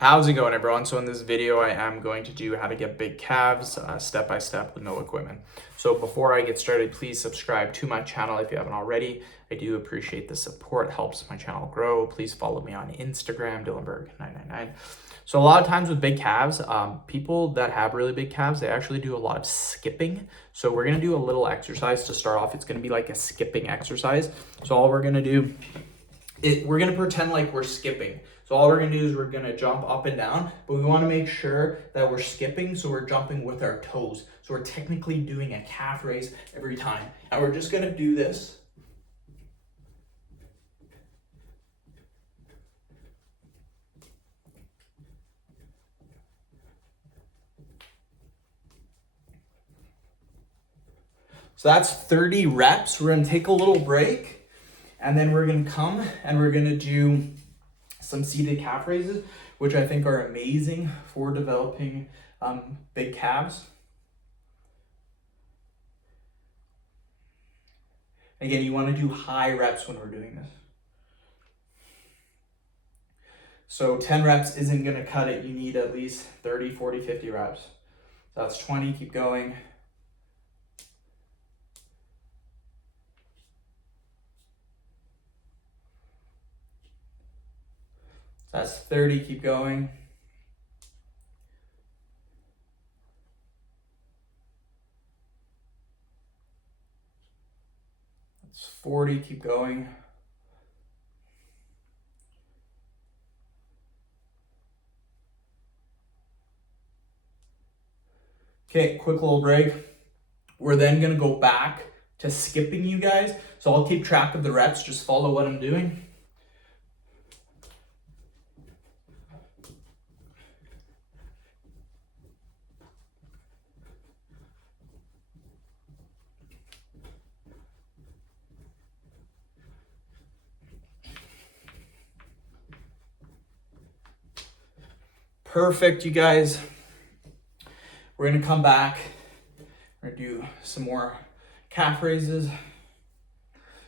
How's it going, everyone? So in this video, I am going to do how to get big calves step by step with no equipment. So before I get started, please subscribe to my channel if you haven't already. I do appreciate the support, it helps my channel grow. Please follow me on Instagram, Dylanberg999. So a lot of times with big calves, people that have really big calves, they actually do a lot of skipping. So we're gonna do a little exercise to start off. It's gonna be like a skipping exercise. So all we're gonna do, we're gonna pretend like we're skipping. So all we're gonna do is we're gonna jump up and down, but we wanna make sure that we're skipping, so we're jumping with our toes. So we're technically doing a calf raise every time. And we're just gonna do this. So that's 30 reps. We're gonna take a little break, and then we're gonna come and we're gonna do some seated calf raises, which I think are amazing for developing big calves. Again, you want to do high reps when we're doing this. So 10 reps isn't going to cut it. You need at least 30, 40, 50 reps. So that's 20, keep going. That's 30, keep going. That's 40, keep going. Okay, quick little break. We're then gonna go back to skipping, you guys. So I'll keep track of the reps, just follow what I'm doing. Perfect, you guys. We're gonna come back. We're gonna do some more calf raises.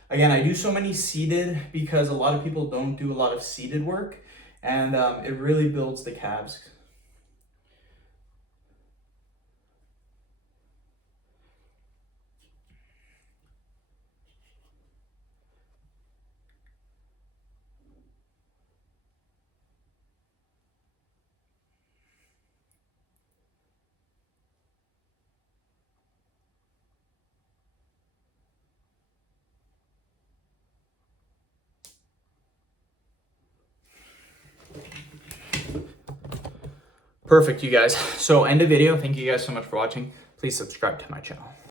Again, I do so many seated because a lot of people don't do a lot of seated work, and it really builds the calves. Perfect, you guys. So end of video. Thank you guys so much for watching. Please subscribe to my channel.